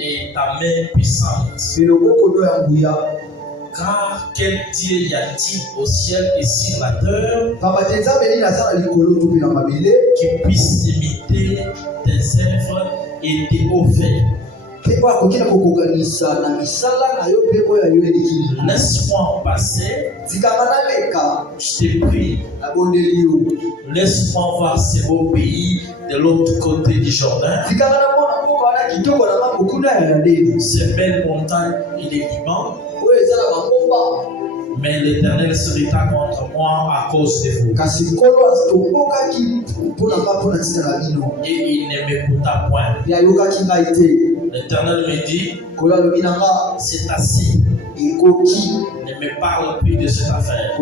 et ta main puissante. Car quel Dieu y a-t-il au ciel et sur la terre qui puisse imiter tes œuvres et tes hauts faits? Laisse-moi passer, je te prie. Laisse-moi voir ces beaux pays de l'autre côté du Jourdain, ces belles montagnes et les Liban. Mais l'Éternel se rita contre moi à cause de vous. Et il ne m'écouta point. L'Éternel me dit, c'est assez. Ne me parle plus de cette affaire.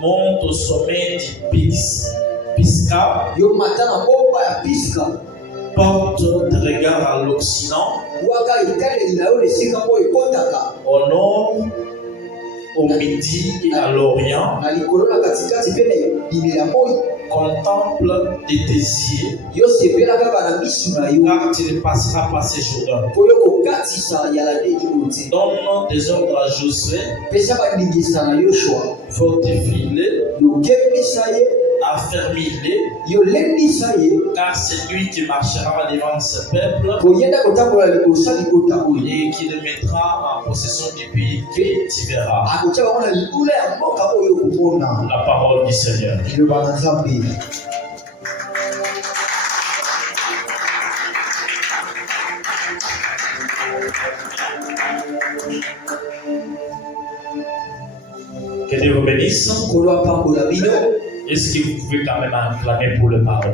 Monte au sommet du Pisca. Porte tes regards à l'Occident, au nord, au midi et à l'Orient. Contemple de tes yeux, car tu ne passeras pas ces jours-là. Donne des ordres à Josué, fortifie-les, affermis-les, car c'est lui qui marchera devant ce peuple et qui le mettra en possession du pays que tu verras. La parole du Seigneur. Que Dieu vous bénisse. Est-ce que vous pouvez quand même acclamer pour le parole?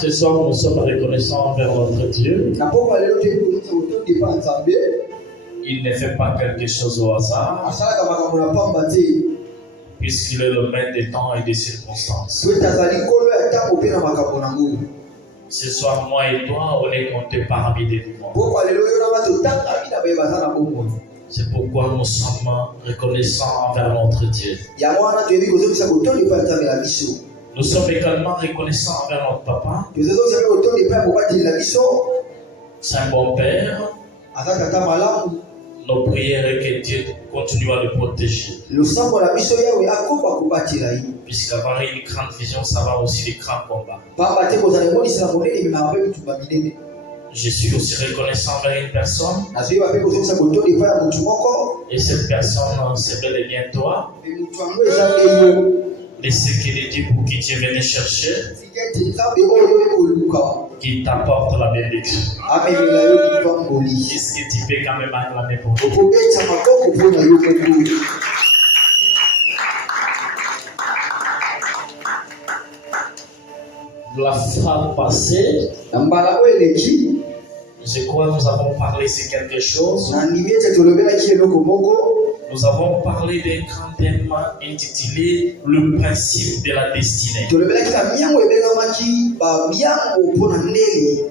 Ce soir, nous sommes reconnaissants envers notre Dieu. Il ne fait pas quelque chose au hasard, puisqu'il est le maître des temps et des circonstances. Ce soir, moi et toi, on est comptés parmi des vivants. C'est pourquoi nous sommes reconnaissants envers notre Dieu. Nous sommes également reconnaissants envers notre papa. C'est un bon père. Nos prières est que Dieu continue à le protéger. Puisqu'avoir une grande vision, ça va aussi les grands combats. Je suis aussi reconnaissant envers une personne. Et cette personne, c'est bel et bien toi. Et ce qu'il est dit pour qui tu es venu chercher, qui t'apporte la bénédiction. Est-ce que tu peux quand même acclamer pour nous? La fois passée, je crois que nous avons parlé de quelque chose. Nous avons parlé d'un grand thème intitulé Le principe de la destinée.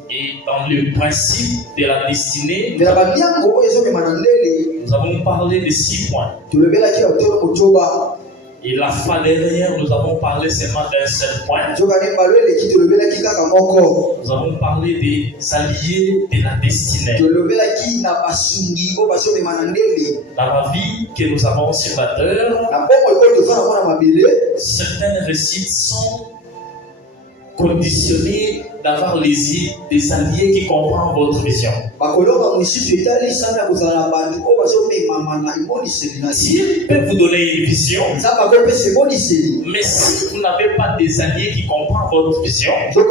Et dans le principe de la destinée, nous avons parlé de 6 points. Et la fois dernière, nous avons parlé seulement d'un seul point. Nous avons parlé des alliés de la destinée. Dans la vie que nous avons sur la terre, certaines réussites sont conditionnés d'avoir des alliés qui comprennent votre vision. Dieu peut vous donner une vision, mais si vous n'avez pas des alliés qui comprennent votre vision, vous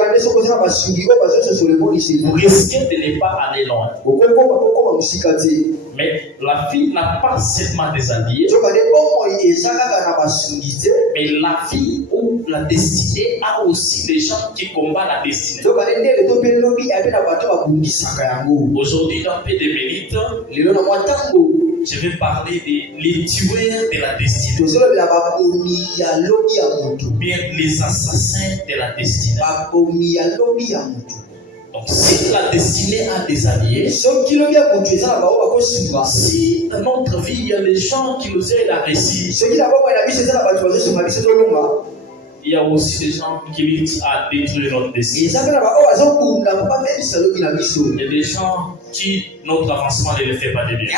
risquez de ne pas aller loin. Mais la vie n'a pas seulement des alliés, mais la vie ou la destinée a aussi des gens qui combattent la destinée. Aujourd'hui, dans peu de minutes, je vais parler des tueurs de la destinée, ou bien les assassins de la destinée. Donc, si la destinée a des alliés, si dans notre vie, il y a des gens qui nous aident à réussir, il y a aussi des gens qui luttent à détruire notre destinée. Il y a des gens qui notre avancement ne le fait pas de bien.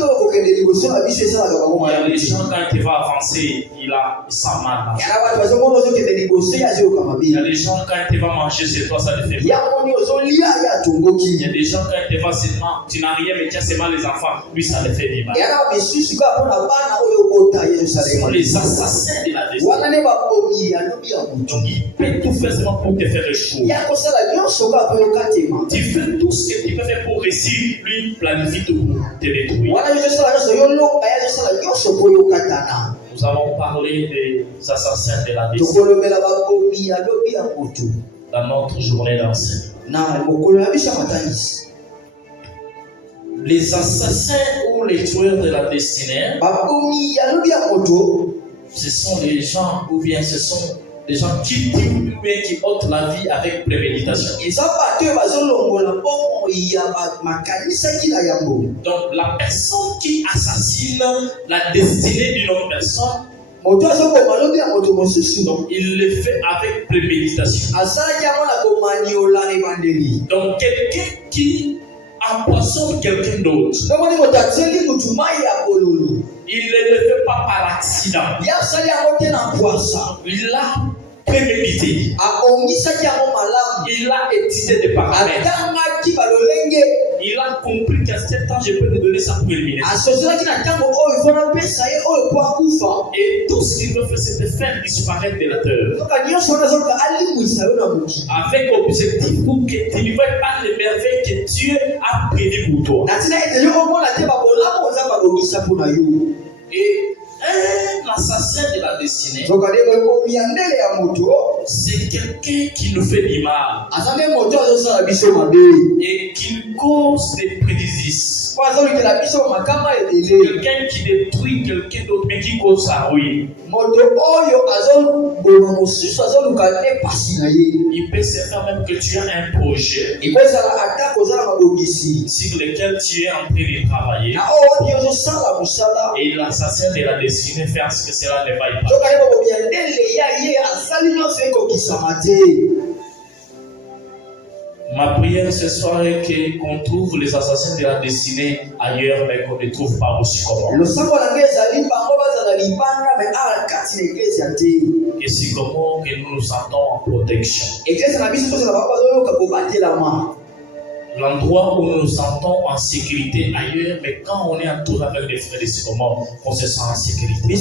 Il y a des gens quand il va avancer, il sent mal. Il y a des gens quand il va manger chez toi, ça le fait mal. Il y a des gens quand il va seulement, tu n'as rien mais tu as seulement les enfants, lui ça le fait mal. Ce sont les assassins de la destinée. Donc il peut tout faire seulement pour te faire échouer. Tu fais tout ce que tu peux faire pour réussir, lui planifie tout pour te détruire. Nous avons parlé des assassins de la destinée dans notre journée d'enseignement. Les assassins ou les tueurs de la destinée, ce sont des gens ou bien ce sont des gens qui tuent ou bien qui ôtent la vie avec préméditation. Donc la personne qui assassine la destinée d'une autre personne, donc il le fait avec préméditation. Donc quelqu'un qui empoisonne quelqu'un d'autre, il ne le fait pas par accident. Il a prémédité. Il a étudié des paramètres. Il a compris qu'à 7 ans, je peux te donner ça pour éliminer. Et tout ce qu'il veut faire, c'est de faire disparaître de la terre. Avec l'objectif pour que tu ne vois pas les merveilles que Dieu a prévues pour toi. Et un assassin de la destinée, c'est quelqu'un qui nous fait du mal et qui cause des préjudices. Quelqu'un qui détruit quelqu'un d'autre mais qui cause sa ruine. Il peut se faire même que tu as un projet sur lequel tu es en train de travailler et l'assassin de la destinée fait en sorte que cela ne vaille pas. Ma prière ce soir est qu'on trouve les assassins de la destinée ailleurs, mais qu'on ne trouve pas aussi comment. Et c'est comment que nous nous sentons en protection. L'endroit où nous nous sentons en sécurité ailleurs, mais quand on est entouré avec des frères et c'est comment on se sent en sécurité.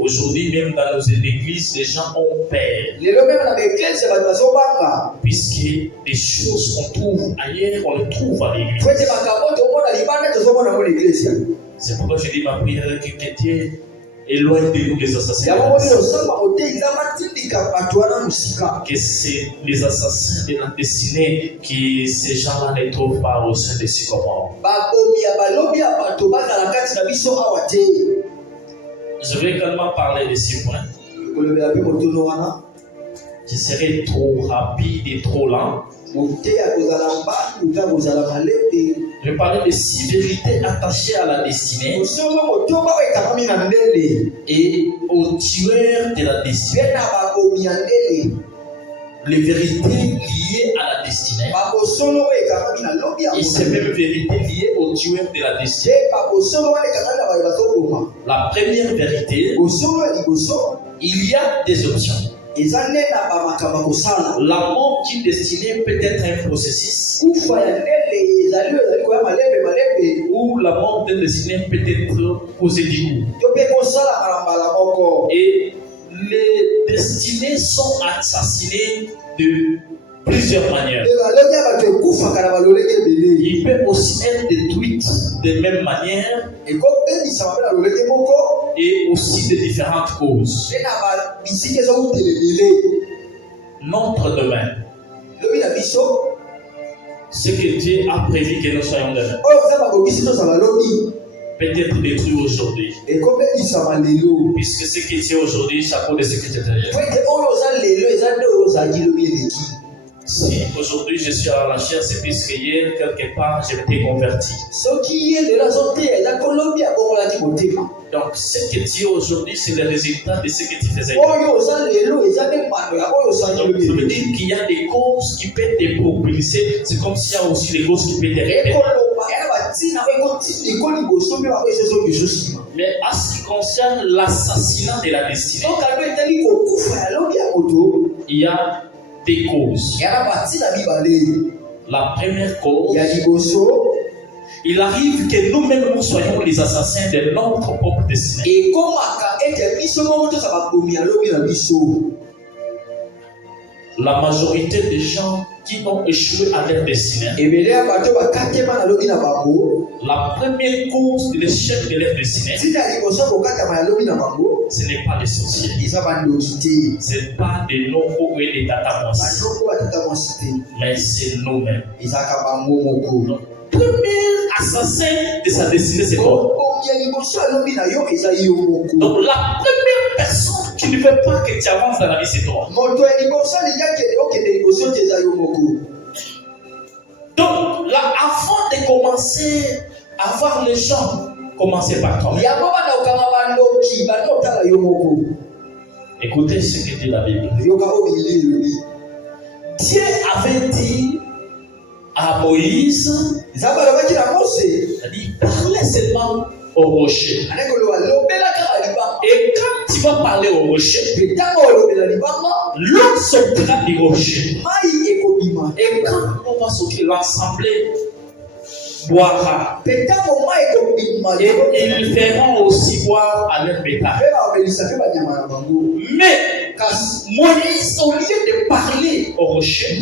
Aujourd'hui, même dans nos églises, les gens ont peur. Puisque des choses qu'on trouve ailleurs, on les trouve à l'église. C'est pourquoi je dis ma prière que Dieu éloigne de nous les assassins. Que c'est les assassins de la destinée que ces gens-là ne trouvent pas au sein de Sycomore. Je vais également parler de 6 points. Je serai trop rapide et trop lent. Je vais parler de 6 vérités attachées à la destinée et aux tueurs de la destinée. Les vérités liées à la destinée et ces mêmes vérités liées aux tueurs de la destinée. La première vérité, il y a des options. La mort d'une destinée peut être un processus ou la mort d'une destinée peut être posée du coup. Et les destinées sont assassinées de plusieurs manières. Il peut aussi être détruit de même manière et aussi de différentes causes. Notre domaine, ce que Dieu a prévu que nous soyons demain. peut être détruit aujourd'hui. Puisque ce qui est aujourd'hui, ça cause de ce qui est derrière. Si aujourd'hui je suis à la chair, c'est puisque hier, quelque part, j'ai été converti. Donc, ce que tu es aujourd'hui, c'est le résultat de ce que tu faisais. Donc, ça veut dire qu'il y a des causes qui peuvent te propulser. C'est comme s'il y a aussi des causes qui peuvent te répéter. Mais à ce qui concerne l'assassinat de la destinée, il y a des causes. La première cause, il arrive que nous-mêmes nous soyons les assassins de notre propre destinée. La majorité des gens qui ont échoué à leur destinée, la première cause de l'échec de leur destinée, ce n'est pas les sorciers, ce n'est pas des locaux et des tatamos, mais c'est nous-mêmes. Donc, premier assassin de sa destinée, c'est toi. Donc la première personne qui ne veut pas que tu avances dans la vie, c'est toi. Donc là, avant de commencer à voir les gens, commencez par toi. Écoutez ce que dit la Bible. Dieu avait dit à Moïse, il parlait seulement au rocher. Et quand tu vas parler au rocher, l'eau sortira du rocher. Et quand on va sortir, l'assemblée boira. Et ils feront aussi boire à leur bétail. Mais Moïse, au lieu de parler au rocher,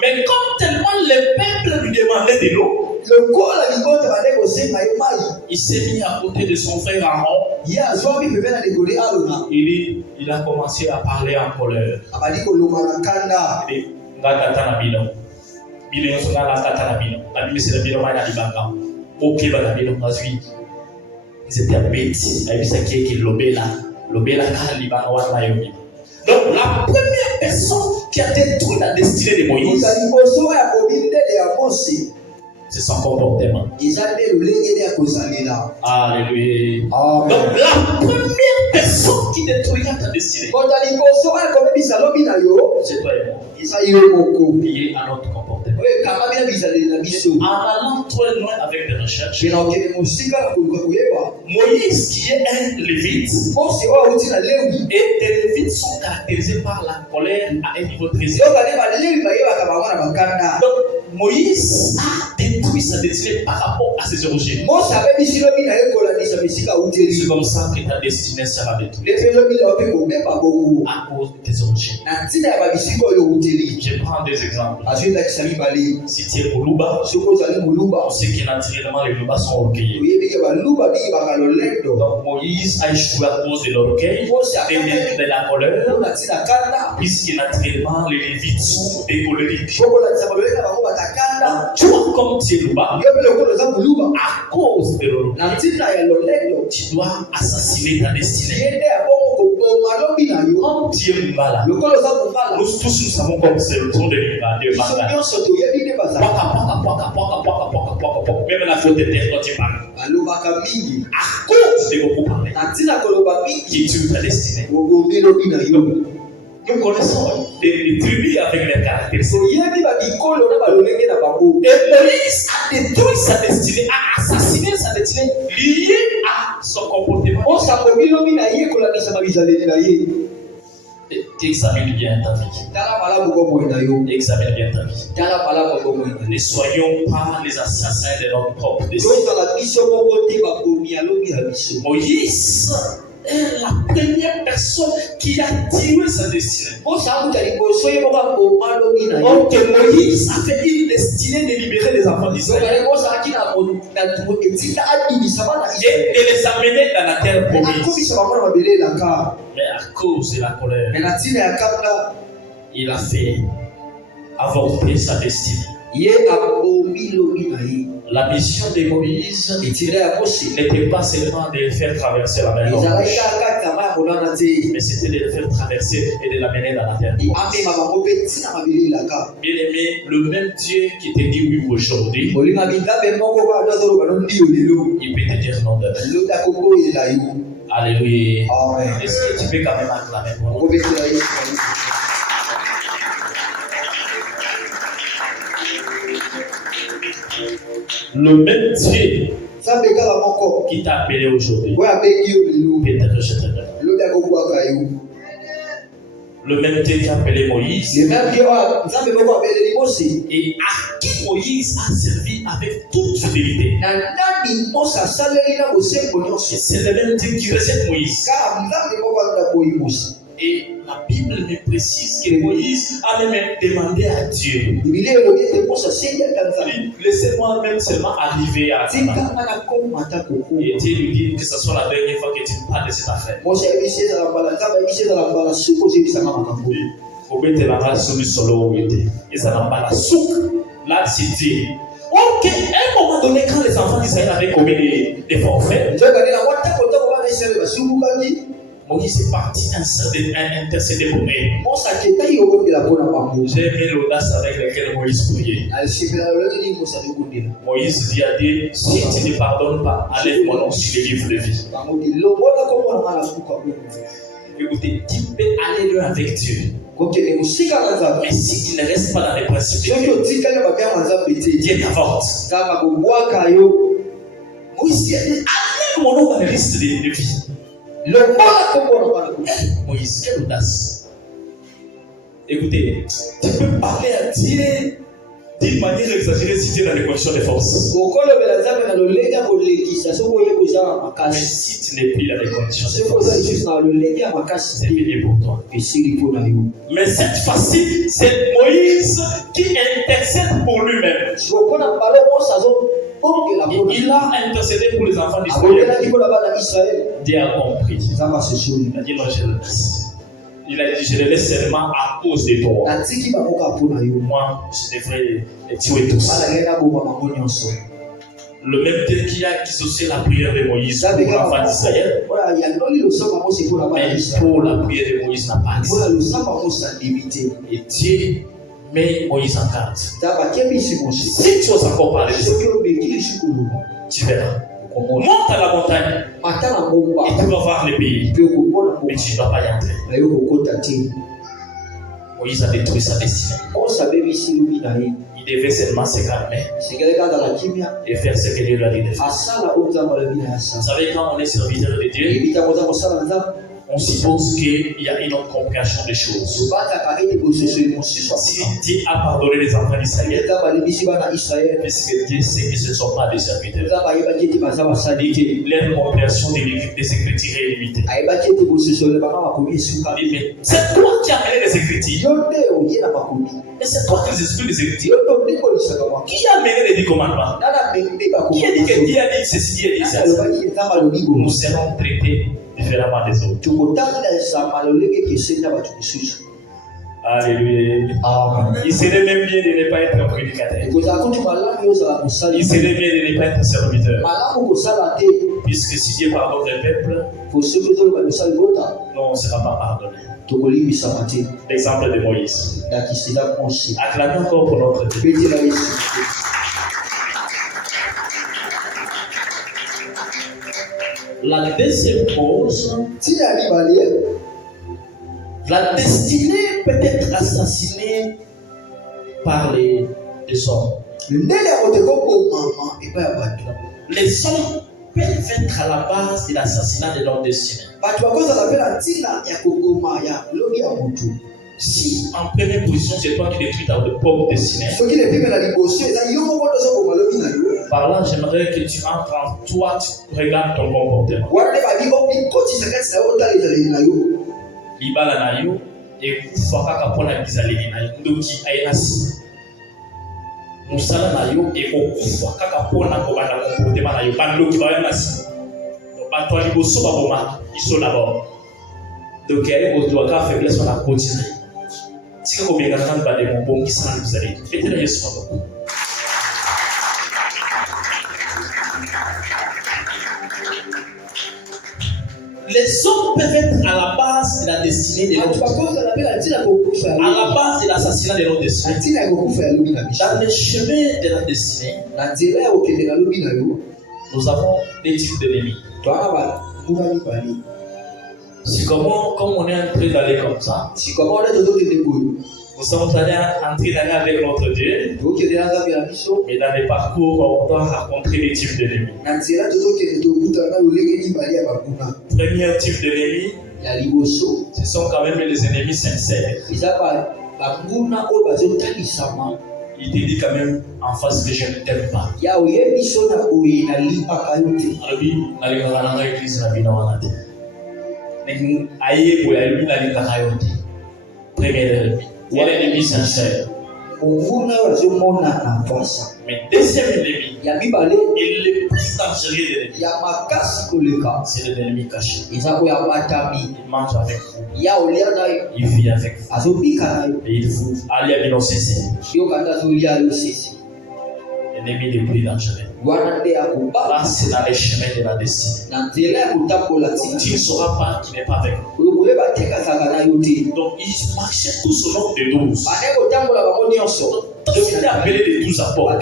mais comme tellement le peuple lui demandait de l'eau, il s'est mis à côté de son frère Aaron. Il a commencé à parler en colère. Ils étaient bêtis. Donc la première personne qui a détruit la destinée de Moïse, c'est son comportement. Alléluia. Donc la première personne qui détruira ta destinée, c'est toi et moi, qui est à notre comportement. En allant trop loin avec des recherches, Moïse, qui est un lévite, et les lévites sont caractérisés par la colère à un niveau très élevé. Donc Moïse a détruit sa destinée par rapport à ses origines. C'est comme ça que ta destinée sera détruite à cause de tes origines. Je prends des exemples. Si tu es Moulouba, on sait que naturellement les Loubas sont orgueilleux. Donc Moïse a échoué à cause de l'orgueil, de la colère, puisque naturellement les Lévites sont des colériques. Tu vois comme tu es Louba, à cause de l'orgueil, tu dois assassiner ta destinée. Comme tu es Mbala, nous tous nous savons comme c'est le tour de Mbala. Même la faute est quand tu parles. À cause de beaucoup parler, qui tue ta destinée. Nous connaissons des tribus avec les caractéristiques. Et Moïse a détruit sa destinée, a assassiné sa destinée liée à son comportement. Examine bien ta vie. Examine bien ta vie. Ne soyons pas les assassins de notre propre destinée. Moïse est la première personne qui a tué sa destinée. Donc Moïse a fait une destinée de libérer les enfants d'Israël et de les amener dans la terre promise. Mais à cause de la colère, il a fait avorter sa destinée. La mission de Moïse n'était pas seulement de faire traverser la mer Rouge, mais c'était de le faire traverser et de l'amener dans la terre. Bien aimé, le même Dieu qui te dit oui aujourd'hui, il peut te dire non demain. Alléluia. Est-ce que tu peux quand même acclamer pour nous? Le même Dieu qui t'a appelé aujourd'hui, peut-être je te donne. Le même Dieu qui a appelé Moïse et à qui Moïse a servi avec toute fidélité. C'est le même Dieu qui recèle Moïse. Et la Bible me précise que Moïse a même demandé à Dieu, laissez-moi même seulement arriver à Canaan. Et Dieu lui dit que ce soit la dernière fois que tu parles de cette affaire. Là, c'est Dieu. Ok, à un moment donné, quand les enfants d'Israël avaient commis des forfaits, Moïse est parti intercéder pour eux. J'ai aimé l'audace avec laquelle Moïse priait. Moïse dit à Dieu, si tu ne pardonnes pas, enlève mon nom sur les livres de vie. Écoutez, tu peux aller loin avec Dieu. Mais si tu ne restes pas dans les principes de Dieu, Dieu t'avorte. Moïse dit, enlève mon nom dans la liste de vie. Moïse, quelle audace. Écoutez, tu peux parler à Dieu d'une manière exagérée si tu es dans les conditions de force. Mais si tu n'es plus dans les conditions de force, c'est fini pour toi. Mais cette fois-ci, c'est Moïse qui intercède pour lui-même. Il a intercédé pour les enfants d'Israël. Dieu a compris. Il a dit non, je le laisse. Il a dit je le laisse seulement à cause de toi. Moi, je devrais les tuer tous. Le même Dieu qui a dissocié la prière de Moïse pour l'enfant d'Israël, mais pour la prière de Moïse n'a pas accès. Et Dieu met Moïse en garde. Si tu oses encore parler de ça, tu verras. Monte à la montagne et tu vas voir le pays, mais tu ne vas pas y entrer. Moïse a détruit sa destinée. Il devait seulement se calmer et faire ce que Dieu lui a dit de faire. Vous savez, quand on est serviteur de Dieu, on suppose qu'il y a une autre compréhension des choses. Si Dieu a pardonné les enfants d'Israël, puisque Dieu sait que ce ne sont pas des serviteurs, leur compréhension des Écritures est limitée. Mais c'est toi qui as amené les Écritures. Et c'est toi qui les expliques les Écritures. Qui a amené les 10 commandements? Qui a dit que Dieu a dit ceci, Dieu a dit ça? Nous serons traités différemment des autres. Alléluia. Il serait même bien de ne pas être prédicateur. Il serait bien de ne pas être serviteur. Puisque si Dieu pardonne le peuple, non, on ne sera pas pardonné. L'exemple de Moïse. Acclamez encore pour notre Dieu. La deuxième cause, la destinée peut être assassinée par les hommes. Les hommes peuvent être à la base de l'assassinat de leur destinée. Si en première position c'est toi qui détruis ta propre destinée, par là j'aimerais que tu entres en toi, tu regardes ton comportement. Libala na yo ekufa kaka mpona bizaleli na yo ndoki ayenasi mosala na yo ekokufa kaka mpona kobanda comportement na yo bandoki bayenasi bato ya liboso baboma biso d'abord donc aye kozwa ka faiblesse wana continue tika kobenga kandi bandeko bongisa na bizaleli petela yesu maboko les hommes peuvent être à la base de la destinée de l'autre. À la base de l'assassinat de notre destinée. Dans le chemin de la destinée, nous avons des types d'ennemis. C'est comment, comme on est en train d'aller comme ça, nous sommes en train d'aller avec notre Dieu, et dans les parcours, on doit rencontrer des types d'ennemis. Premier type d'ennemis, ce sont quand même les ennemis sincères. Il te dit quand même en face que je ne t'aime pas. Premier ennemi sincère. Mais deuxième ennemi, et le plus dangereux de l'ennemi, c'est l'ennemi caché. Il mange avec vous. Il vit avec vous. Et il vous allie à l'innocence. L'ennemi le plus dangereux. Là, c'est dans les chemins de la destinée. Tu ne sauras pas qu'il n'est pas avec vous. Donc, ils marchaient tous au nombre de 12. Je vais appeler les 12 apôtres.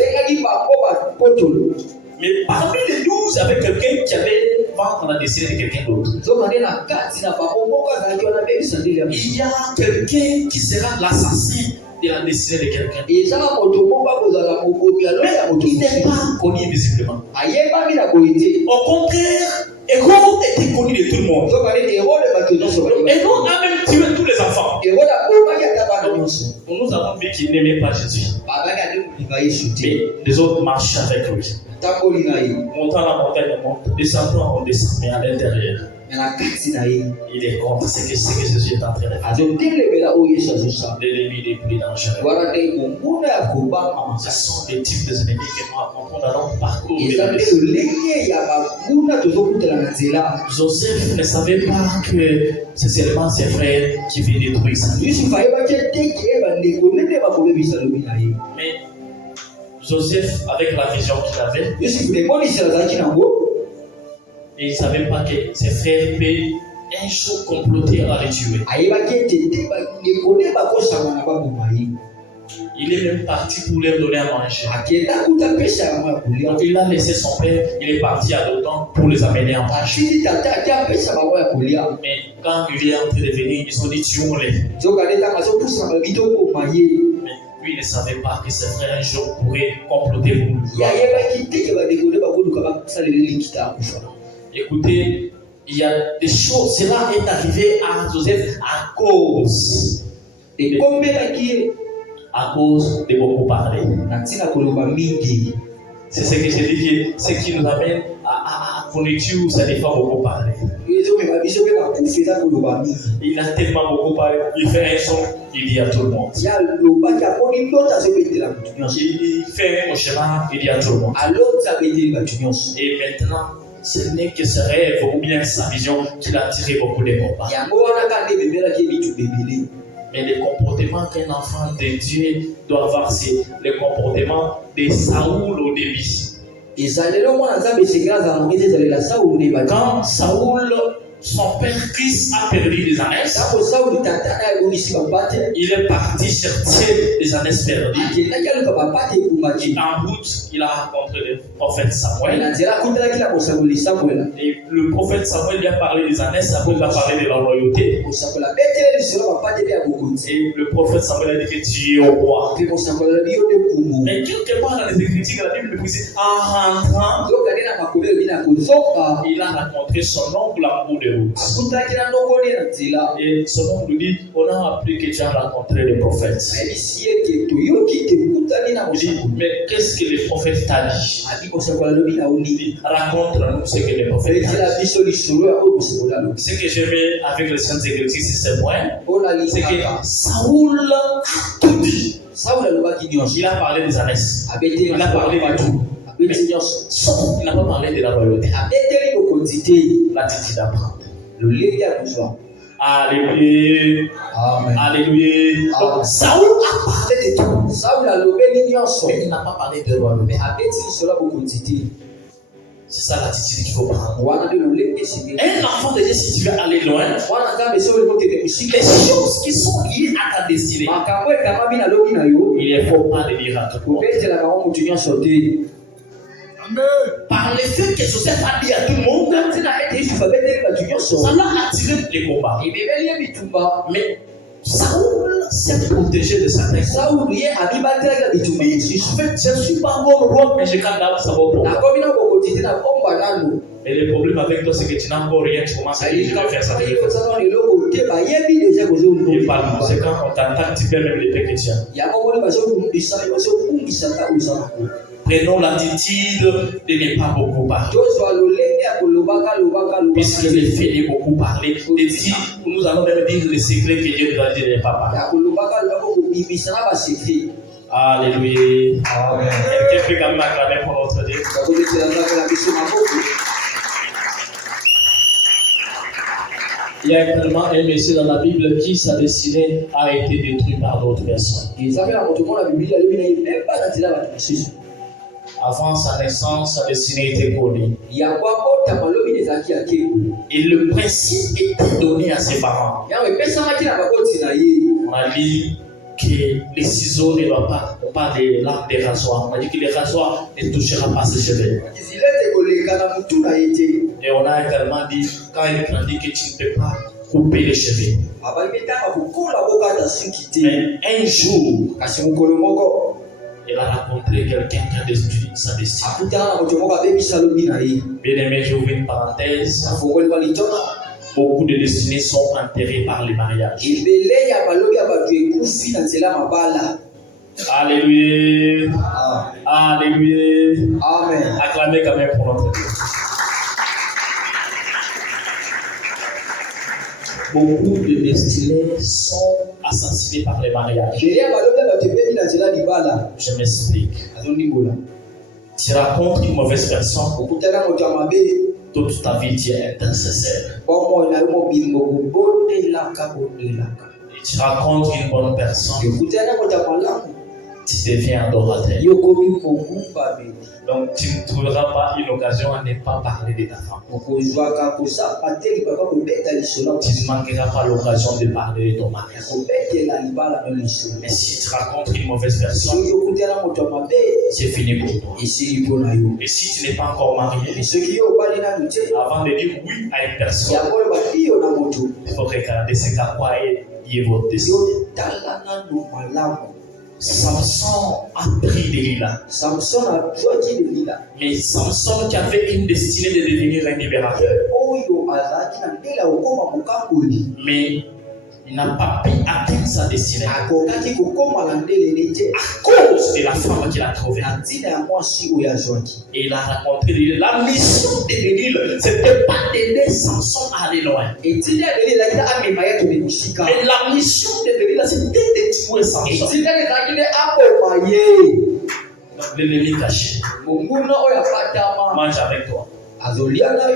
Mais parmi les 12, il y avait quelqu'un qui allait vendre la destinée de quelqu'un d'autre. Il y a quelqu'un qui sera l'assassin de la destinée de quelqu'un. Il n'est pas connu visiblement. Au contraire, Héros était connu de tout le monde. Héros a même tué tous les enfants. Nous avons vu qu'il n'aimait pas Jésus. Mais les autres marchaient avec lui. Montant la montagne, on monte. Descendant, on descend. Mais à l'intérieur, il est contre ce que Jésus est en train de faire. L'ennemi des plus dangereux. Ce sont des types d'ennemis que nous rencontrons dans notre parcours. Joseph ne savait pas que c'est seulement ses frères qui viennent détruire sa vie. Mais Joseph, avec la vision qu'il avait, et il ne savait pas que ses frères peuvent un jour comploter à le tuer. Il est même parti pour leur donner à manger. Donc il a laissé son père, il est parti à l'automne pour les amener à manger. Mais quand il est en train de venir, ils ont dit tuons-les. Mais lui ne savait pas que ses frères un jour pourraient comploter pour lui. Écoutez, il y a des choses, cela est arrivé à Joseph à cause de beaucoup parler. C'est ce que j'ai dit, ce qui nous amène à fourniture, ça défend beaucoup parler. Il a tellement beaucoup parlé, il fait un son, il dit à tout le monde. Il fait un chemin, il dit à tout le monde. Et maintenant, ce n'est que ce rêve ou bien sa vision qui l'a tiré beaucoup de combats. Mais le comportement qu'un enfant de Dieu doit avoir, c'est le comportement de Saoul au début. Quand Saoul, son père Christ, a perdu des ânesses, il est parti chercher des ânesses perdues. En route, il a rencontré le prophète Samuel. Et le prophète Samuel lui a parlé des ânesses, après il a parlé de la royauté. Et le prophète Samuel a dit que tu es au roi. Mais quelque part dans les Écritures, la Bible précise, en rentrant, il a rencontré son oncle en bout de route. Et son oncle lui dit, on a appris que tu as rencontré le prophète. Il dit, mais qu'est-ce que le prophète t'a dit? Il dit, raconte-nous ce que le prophète t'a dit. Ce que j'aimais avec les Saintes Écritures, c'est moi, c'est que Saoul a tout dit. Il a parlé des ânesses. Il a parlé de tout. Mais sauf qu'il n'a pas parlé de la royauté. L'attitude d'apprendre. Alléluia. Amen. Alléluia. Donc, Saoul a parlé de tout. Mais il n'a pas parlé de royauté. C'est ça l'attitude qu'il faut prendre. Un enfant de Dieu, si tu veux aller loin, les choses qui sont liées à ta destinée, il ne faut pas les dire à tout le monde. Par le fait que Joseph a dit à tout le monde, ça l'a attiré les combats. Mais Saoul s'est protégé de sa tête. Saoul je ne suis pas bon roi, mais je garde ça va pour moi. Et le problème avec toi, c'est que tu n'as encore rien, tu commences à dire je vais faire ça. Et par conséquent, on t'entend, tu perds même les que tu as. Prenons l'attitude de ne pas beaucoup parler. Puisque le fait de beaucoup parler, de dire, nous allons même dire le secret que Dieu nous a dit de ne pas parler. Alléluia. Amen. Quelqu'un peut quand même acclamer pour notre Dieu. Il y a également un monsieur dans la Bible qui, sa destinée a été détruite par d'autres personnes. Avant sa naissance, sa destinée était connue. Et le principe était donné à ses parents. On a dit que les ciseaux ne doivent pas, on parle de l'arbre des rasoirs. On a dit que les rasoirs ne touchera pas ses cheveux. Et on a également dit, quand il a dit que tu ne peux pas couper les cheveux. Mais un jour, il a rencontré quelqu'un qui a détruit sa destinée. Bien aimé, j'ouvre une parenthèse. Beaucoup de destinées sont enterrées par les mariages. Alléluia. Alléluia. Amen. Acclamez quand même pour notre Dieu. Beaucoup de destinées sont assassinées par les mariages. Je m'explique. Tu rencontres une mauvaise personne, toute ta vie tu es intercesseur. Et tu rencontres une bonne personne, tu deviens adorateur. Donc tu ne trouveras pas une occasion à ne pas parler de ta femme. Tu ne manqueras pas l'occasion de parler de ton mari. Mais si tu rencontres une mauvaise personne, c'est fini pour toi. Et si tu n'es pas encore marié, avant de dire oui à une personne, il faut regarder ce qu'à quoi est lié votre destin. Samson a pris Delilah. Mais Samson qui avait une destinée de devenir un libérateur. Mais il n'a pas pu atteindre sa destinée à cause de la femme qu'il a trouvée. Et il a rencontré Delilah. La mission de Delilah, ce n'était pas d'aider Samson à aller loin. Mais la mission de Delilah, c'était de tuer Samson. Donc l'ennemi caché mange avec toi,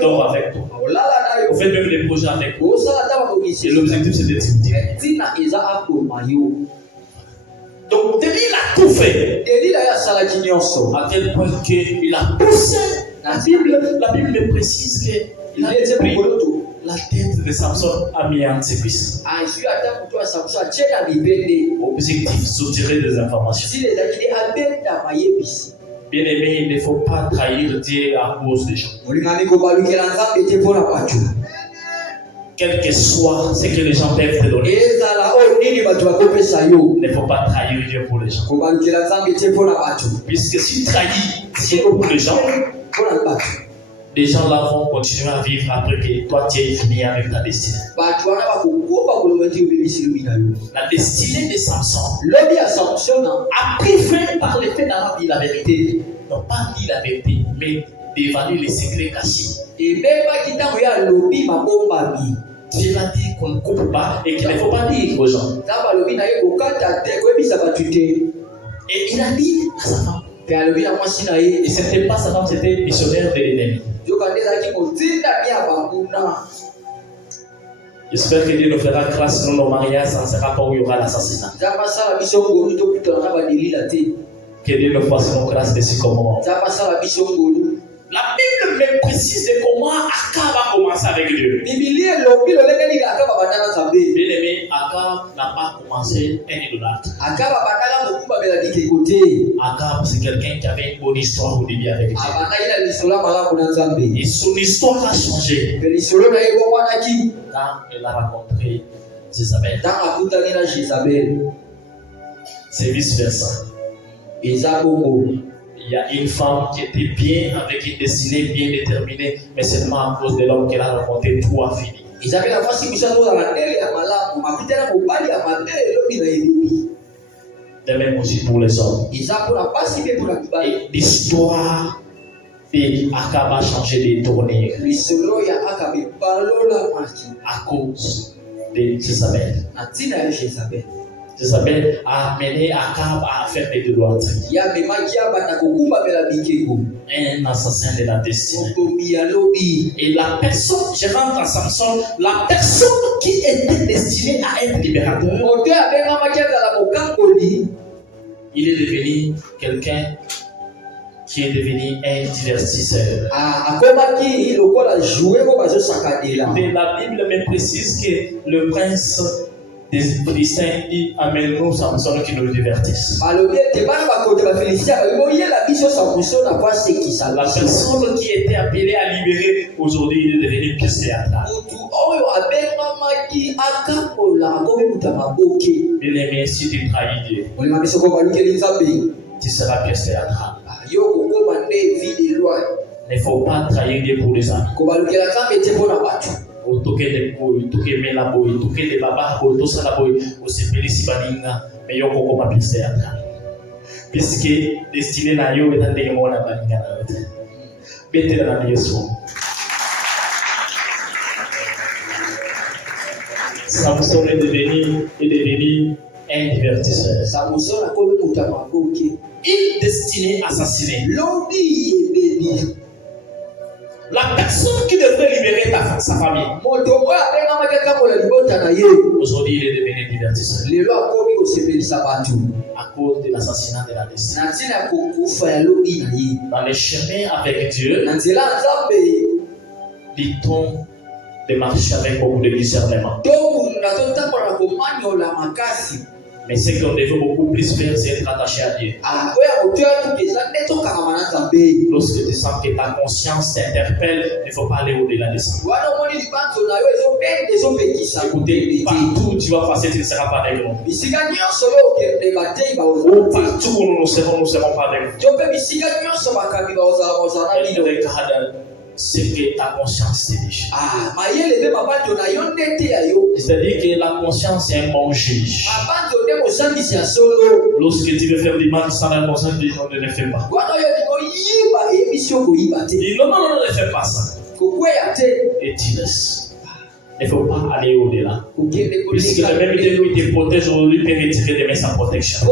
dort avec toi, on fait même des projets avec toi. Et l'objectif c'est de t'imiter. Donc Delilah a tout fait. À tel point qu'il a poussé. La Bible me précise qu'il a pris la tête de Samson a mis entre ses cuisses. Objectif, soutirer des informations. Bien aimé, il ne faut pas trahir Dieu à cause des gens. Quel que soit ce que les gens peuvent te donner, il ne faut pas trahir Dieu pour les gens. Puisque si tu trahis Dieu pour les gens là vont continuer à vivre après que toi tu es fini avec ta destinée. La destinée de Samson a pris fin par le fait d'avoir dit la vérité. Non pas dit la vérité, mais d'évaluer les secrets cachés. Dieu a dit qu'on ne coupe pas et qu'il ne faut pas dire aux gens. Et il a dit à sa femme. Et ce n'était pas sa femme, c'était missionnaire de l'ennemi. J'espère que Dieu nous fera grâce dans nos mariages, ça ne sera pas où il y aura l'assassinat. Que Dieu nous fasse nos grâces de ce moment. La Bible me précise de comment Akab a commencé avec Dieu. Bien aimé, Akab n'a pas commencé un idolâtre. Akab, c'est quelqu'un qui avait une bonne histoire au début avec Dieu. Et son histoire a changé quand elle a rencontré Jézabel. C'est vice-versa. Il y a une femme qui était bien, avec une destinée bien déterminée, mais seulement à cause de l'homme qu'elle a rencontré, tout a fini. De même aussi pour les hommes. Et l'histoire d'Akab a changé de tournure à cause de Jézabel. Jézabel a amené Akab à faire des idolâtries. Un assassin de la destinée. Et la personne, je rentre en Samson, la personne qui était destinée à être libérateur, il est devenu quelqu'un qui est devenu un divertisseur. Et la Bible me précise que le prince des Philistins dit amène-nous Samson qui nous divertisse. La personne qui était appelée à libérer aujourd'hui, il est devenu pièce théâtrale. Bien aimé, si tu trahis Dieu, tu seras pièce théâtrale. Il ne faut pas trahir Dieu pour les amis. Otoke de boy, toke mela boy, toke de baba boy, to sala boy, osepeli sibaninga, mais yo koko ma piste ata. Puisque destiné na yo est de mona baninga na yote. Bete na Yesu. Samson est devenu un divertisseur. Samson a connu mutama boke. Il destiné à assassiner. La personne qui devrait libérer sa famille, aujourd'hui il est devenu divertisseur à cause de l'assassinat de la destinée. Dans les chemins avec Dieu, dit-on de marcher avec beaucoup de discernement. Mais ce qu'on devait beaucoup plus faire, c'est être attaché à Dieu. Lorsque tu sens que ta conscience t'interpelle, il ne faut pas aller au-delà de ça. Écoutez, partout où tu vas passer, tu ne seras pas avec nous. Partout où nous ne serons pas avec nous. Et regarde ce que ta conscience te dit. C'est-à-dire que la conscience est un bon juge. Lorsque tu veux faire du mal sans la conscience, tu dis non, ne le fais pas. Dis non, ne fais pas ça. Et tu laisses. Il ne faut pas aller au-delà. Puisque la même Dieu qui te protège aujourd'hui peut retirer demain sa protection.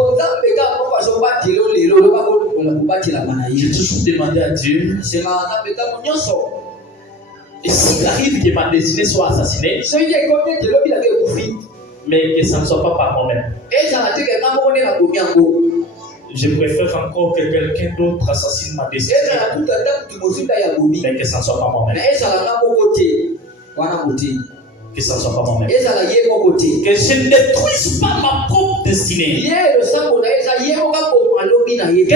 J'ai toujours demandé à Dieu, et s'il arrive que ma destinée soit assassinée, mais que ça ne soit pas par moi-même, je préfère encore que quelqu'un d'autre assassine ma destinée, mais que ça ne soit pas moi-même. Que ça ne soit pas moi-même. Que je ne détruise pas ma propre destinée. Que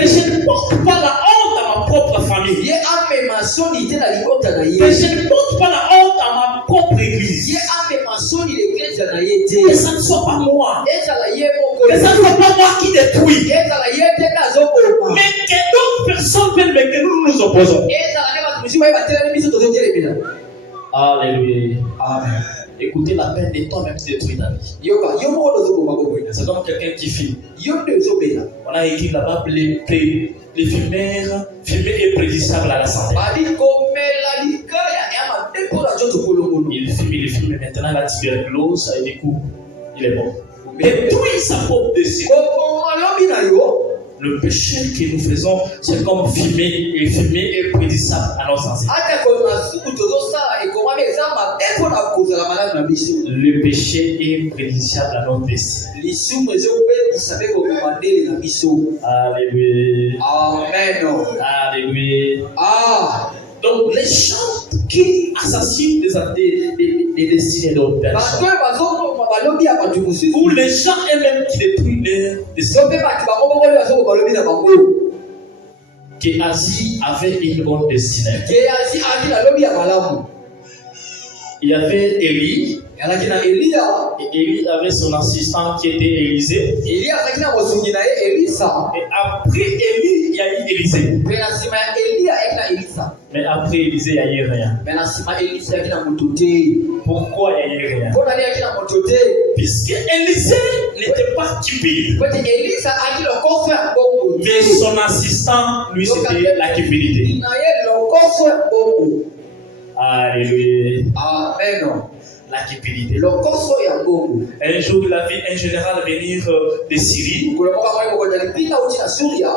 je ne porte pas la honte à ma propre famille. Que je ne porte pas la honte à ma propre église. Que ça ne soit pas moi. Que ça ne soit pas moi qui détruis. Mais que d'autres personnes viennent, mais que nous nous opposons. Alléluia. Amen. Écoutez la peine de toi-même qui détruit ta vie. C'est comme quelqu'un qui filme. On a écrit là-bas les fumeurs est prédisable à la santé. Il filme, et maintenant la tuberculose, et du coup, il est mort. Détruit sa propre destinée. Le péché que nous faisons, c'est comme fumer, et fumer est prédisable à nos ancêtres. Le péché est préjudiciable à notre destin. Alléluia. Amen. Alléluia. Ah. Donc les gens qui assassinent des destinées d'autres personnes, ou les gens eux-mêmes qui détruisent leur destinée, Géasi avait une bonne destinée. Il y avait Élie. Et Élie avait son assistant qui était Élisée. Et après Élie, il y a eu Élisée. Mais après Élisée, il n'y a eu rien. Pourquoi il n'y a eu rien? Puisque Élisée n'était pas cupide. Mais son assistant, lui, c'était la cupidité. Alléluia. Amen. La cupidité. Un jour, il a vu un général venir de Syrie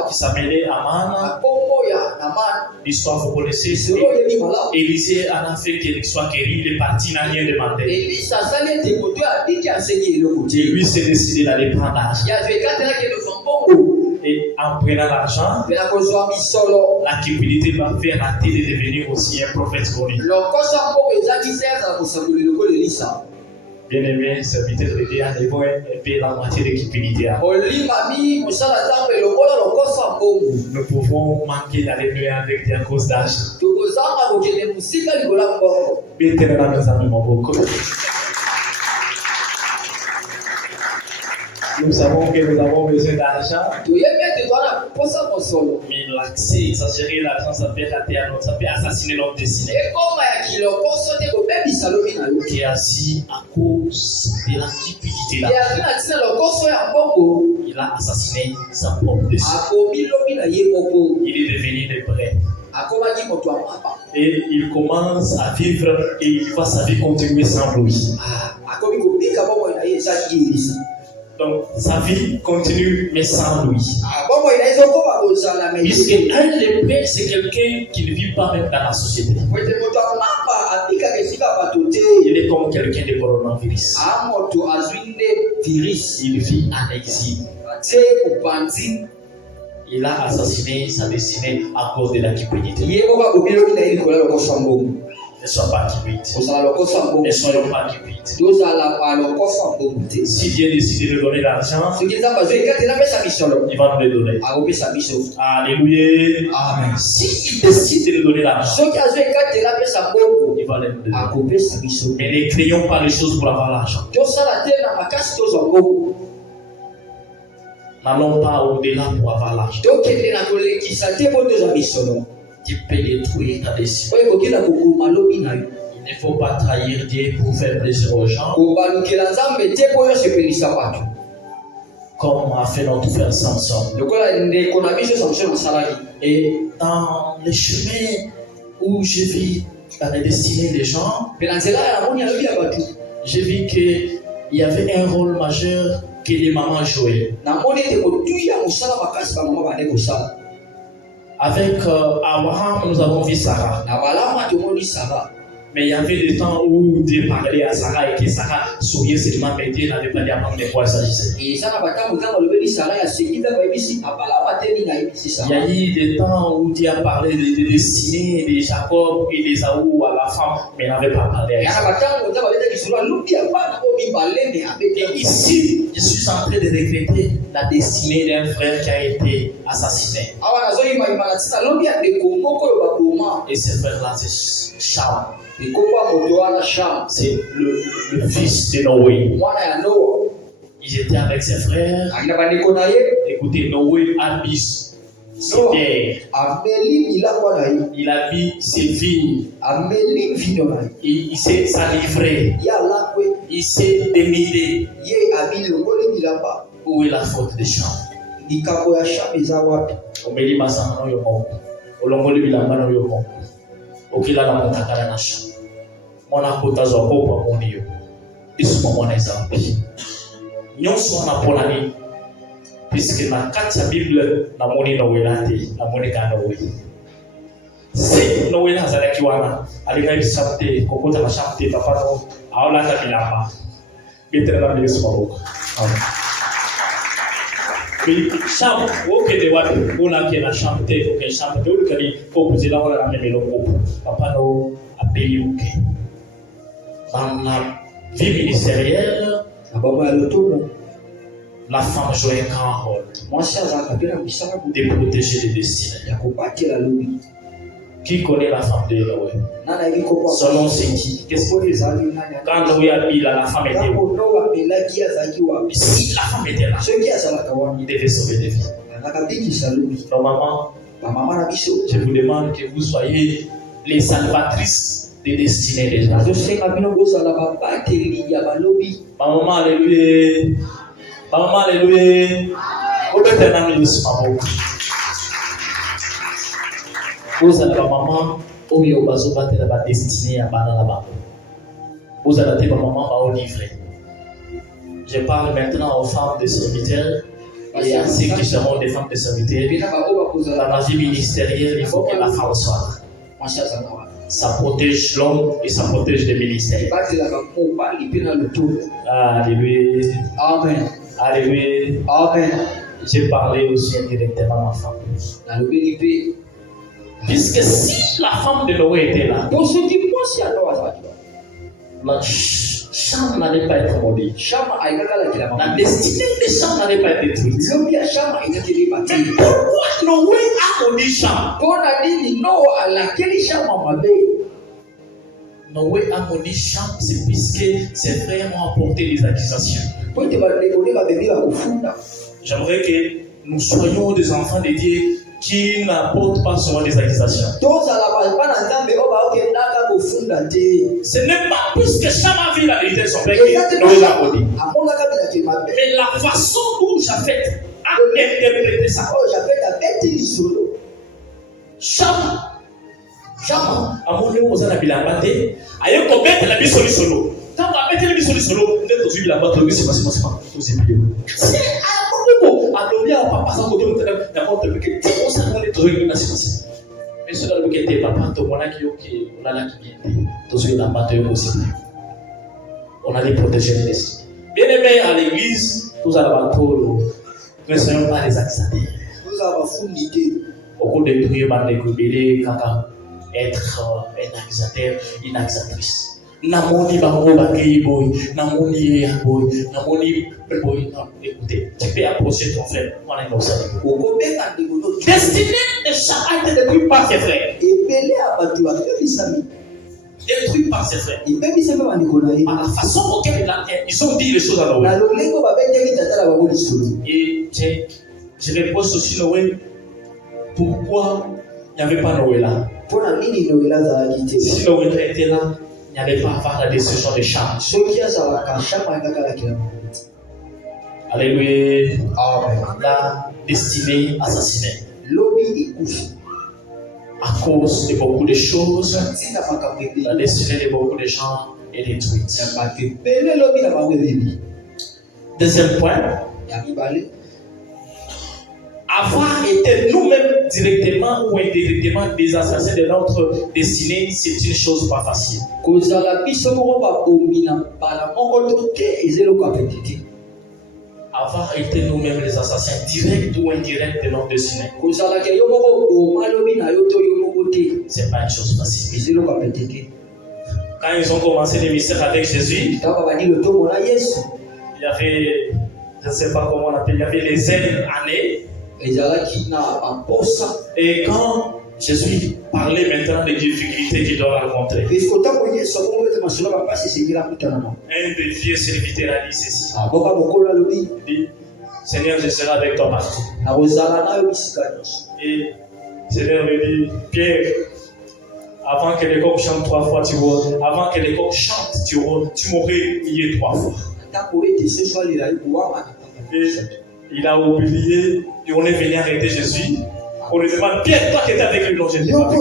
qui s'appelait Aman. L'histoire, vous connaissez. Élisée en a fait qu'il soit guéri. Il est parti, il n'a rien demandé. Et lui s'est décidé d'aller prendre l'argent. Et en prenant l'argent, la cupidité va faire rater de devenir aussi un prophète connu. Bien aimé, serviteur de Dieu, il faut être la moitié de cupidité. Nous pouvons manquer d'aller mieux avec Dieu à cause d'argent. Nous savons que nous avons besoin d'argent. Mais l'accès exagéré, l'argent, ça peut rater à notre, ça peut assassiner notre destinée. Qui est assis à cause de la cupidité là. Il a assassiné sa propre destinée. Il est devenu des prêts. Et il commence à vivre et il va sa vie continuer sans lui. Donc sa vie continue mais sans lui. Puisque un des prêts, c'est quelqu'un qui ne vit pas même dans la société. Il est comme quelqu'un de coronavirus. Il vit en exil. Il a assassiné sa destinée à cause de la cupidité. Ne sois pas cupide. Ne soyons pas cupides. Si Dieu décide de donner l'argent, il va nous le donner. Alléluia. Amen. Si il décide de nous donner l'argent, il va le donner. Mais ne créons pas les choses pour avoir l'argent. N'allons pas au-delà pour avoir l'argent. Tu peux détruire ta destinée. Il ne faut pas trahir Dieu pour faire plaisir aux gens. Comme a fait notre frère Samson. Et dans les chemins où je vis, dans les destinées des gens, j'ai vu qu'il y avait un rôle majeur que les mamans jouaient. Avec Abraham, nous avons vu Sarah. Mais il y avait des temps où Dieu parlait à Sarah et que Sarah souriait seulement, mais Dieu n'avait pas dit à de quoi il s'agissait. Il y a eu des temps où Dieu a parlé des destinées de Jacob et d'Ésaü à la femme, mais il n'avait pas parlé à Isaïe. Ici, je suis en train de regretter la destinée d'un frère qui a été assassiné. Et ce frère-là, c'est Cham. C'est le fils de Noé. Ils étaient avec ses frères. Écoutez, Noé a mis ses terres. Il a mis ses vignes. Il s'est livré. Il s'est démidé. Où est la faute de Cham? Mwana kutazwa kwa moniyo isuma mwana zambi nyonso na polani puisque na kati ya Bible na moni na welate na moni kana we Si Noé Nazareth wana alika chanter kokota na chanter papa no aola ta bilamba betra na Yesu maboko. Mais chante OK de wapi ona ke na chanter OK chante de kali proposer la wala na melo groupe papa no appelé OK. Dans la vie ministérielle la femme joue un grand rôle de protéger les destinées. Qui connaît la femme de Noé? Son nom c'est qui? Qu'est-ce que les amis? Quand Noé a mis là, la femme était où? Si la femme était là, il devait sauver des vies. Normalement, je vous demande que vous soyez les salvatrices des destinées des gens. Maman, alléluia. Maman, alléluia. Vous avez la maman, où il y a la destinée à Banana. Vous avez la maman au livre. Je parle maintenant aux femmes de serviteurs et à ceux qui seront des femmes de serviteurs. Dans la vie ministérielle, il faut que la femme soit là. Ça protège l'homme et ça protège les ministères. Alléluia. Amen. Alléluia. Amen. J'ai parlé aussi indirectement à ma femme. Puisque si la femme de Noé était là, la chambre n'allait pas être maudite. La destinée des chambres n'allait pas être détruite. Mais pourquoi Noé a maudit chambre? Noé a maudit chambre, c'est puisque ses frères ont apporté des accusations. J'aimerais que nous soyons des enfants de Dieu qui n'apportent pas souvent des accusations. Ce n'est pas puisque Cham a vu la vérité de son père que Noé l'a maudit. Mais la façon dont Japheth a interprété ça. Cham, à mon nom, vous avez la bataille. Aïe, qu'on mette la mise sur le solo. Quand on va mettre la mise sur le solo, peut-être que vous avez la bataille, c'est pas. C'est alobia papa sa koto mutaka na koto bike tiko sa ngale to yina sisi mais cela le bike te papa to mona ki yoki olala ki bien to so na bato yo possible on a les protéger les destins bien aimé à l'église tous à la bateau ne soyons pas les accusateurs nous avons fondité au cours de prier bande kubele kaka être un accusateur une accusatrice namoni bango bakei boy namoni ya boy namoni boy. Écoutez, tu peux approcher ton frère on est comme ça destinée de chaque a été détruite par ses frères détruite par ses frères par la façon auquel ils ont dit les choses à Noé. Et je repose aussi Noé pourquoi il n'y avait pas Noé là. Si Noé était là il n'y avait pas à faire la décision de Cham. Alléluia. La destinée assassinée. À cause de beaucoup de choses, la destinée de beaucoup de gens est détruite. Deuxième point. Avoir été nous-mêmes directement ou indirectement des assassins de notre destinée, c'est une chose pas facile. Avoir été nous-mêmes les assassins directs ou indirects de notre destinée, c'est pas une chose facile. Quand ils ont commencé le mystère avec Jésus, il y avait, je ne sais pas comment on appelle, il y avait les ailes années. Et quand Jésus parlait maintenant des difficultés qu'il doit rencontrer, un des vieux serviteurs a dit ceci. Il dit, Seigneur, je serai avec toi partout. Et Seigneur me dit, Pierre, avant que les coqs chantent 3 fois, avant que les coqs chantent, tu m'aurais humilié 3 fois. Et il a oublié et on est venu arrêter Jésus. On lui demande, Pierre, toi qui étais avec lui, non, je n'étais pas. Toi,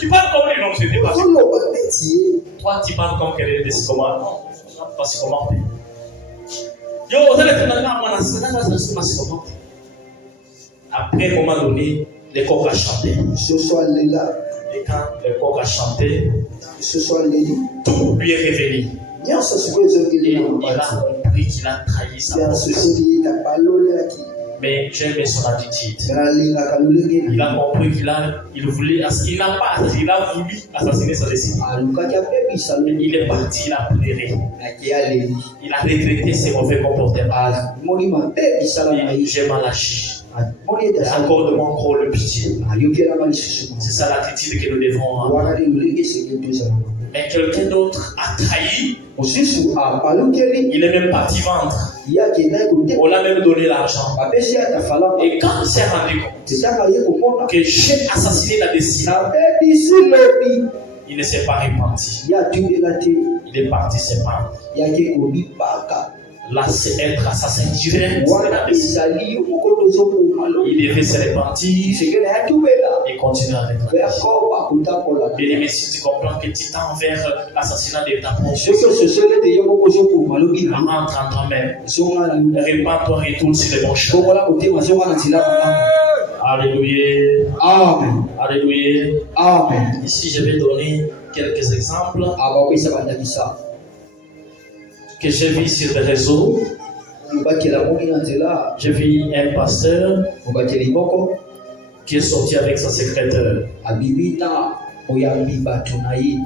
tu parles comme lui, non, je n'étais pas. Toi, tu parles comme qu'elle est de ce comment. Non, pas si comment. Après un moment donné, les coqs a chanté. Ce soir, là. Et quand le coq a chanté, Ce soir, tout lui est révélé. Et il a compris qu'il a trahi sa parole. Mais j'ai aimé son attitude. Il a compris qu'il a voulu assassiner sa destinée. Il est parti, il a pleuré. Il a regretté ses mauvais comportements. Et j'ai mal agi. Accorde-moi encore le pitié. C'est ça l'attitude que nous devons avoir. Mais quelqu'un d'autre a trahi. Il est même parti vendre. On l'a même donné l'argent. Et quand il s'est rendu compte que j'ai assassiné la destinée, il ne s'est pas repenti. Il est parti se prendre. Là, c'est être assassin direct. Il devait se repentir et continuer avec la vie. Mais si tu comprends que tu tends vers l'assassinat de ta propre, entre en toi-même, répands-toi, retourne sur le bon chemin. Alléluia. Amen. Alléluia. Amen. Ici, je vais donner quelques exemples que j'ai vu sur les réseaux. J'ai vu un pasteur qui est sorti avec sa secrétaire.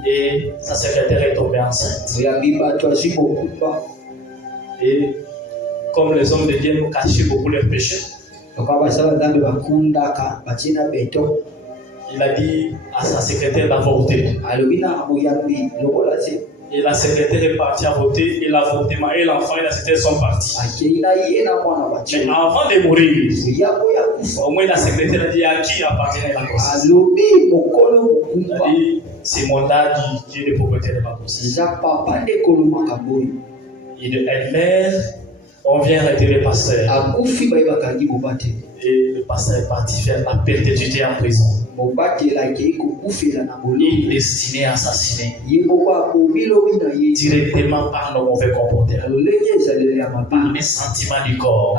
Et sa secrétaire est tombée enceinte. Et comme les hommes de Dieu ont caché beaucoup leurs péchés, il a dit à sa secrétaire d'avorter. Et la secrétaire est partie à voter, et l'avortement et l'enfant et la secrétaire sont partis. Mais avant de mourir, au moins la secrétaire a dit à qui appartenait la grossesse. Elle a dit, c'est mon daddy qui est le propriétaire de la grossesse. Et de elle-même, on vient arrêter le pasteur. Et le pasteur est parti faire la perpétuité en prison. Il est destiné à assassiner directement par nos mauvais comportements, par les sentiments du corps.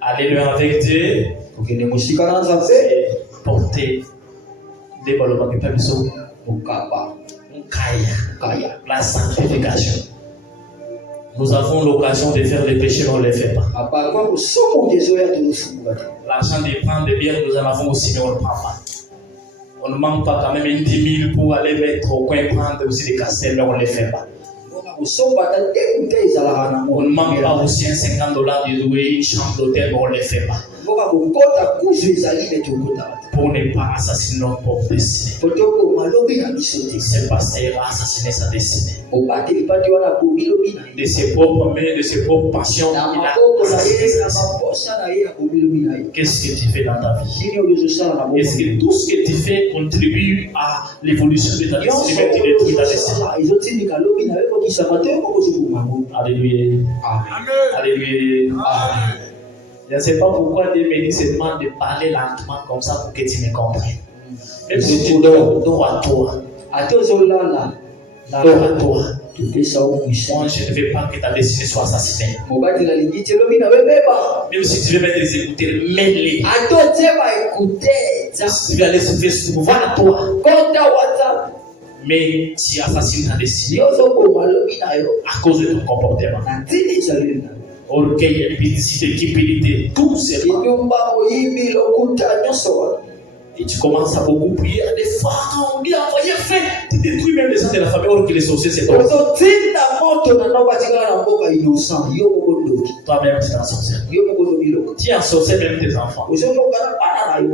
Aller loin avec Dieu et porter des ballons de permission, la sanctification. Nous avons l'occasion de faire des péchés, mais on ne les fait pas. L'argent de prendre des bières, nous en avons aussi, mais on ne le prend pas. On ne manque pas quand même 10 000 pour aller mettre au coin prendre aussi des castels, mais on ne les fait pas. On ne manque pas aussi un $50 de louer une chambre d'hôtel, mais on ne les fait pas. Pour ne pas assassiner notre propre destinée. Ce pasteur a assassiné sa destinée. De ses propres mains, de ses propres passions, il a assassiné sa destinée. Qu'est-ce que tu fais dans ta vie? Est-ce que tout ce que tu fais contribue à l'évolution de ta destinée, mais tu détruis ta destinée? Alléluia. Alléluia. Je ne sais pas pourquoi Dieu me dit seulement de parler lentement comme ça pour que tu me comprennes. Même si tu dors, dors à toi. Dors à toi. Moi, je ne veux pas que ta destinée soit assassinée. Même si tu veux mettre les écouteurs, mets-les. Si tu veux aller sur Facebook, va à toi. Mais tu assassines ta destinée à cause de ton comportement. Orgueil, impudicité, cupidité, tout c'est pas. Et tu commences à beaucoup prier. Des fois, quand on dit envoyer fait, tu détruis même les gens de la famille, alors que les sorciers c'est toi. Toi-même, tu es un sorcier. Tu es un sorcier, même tes enfants.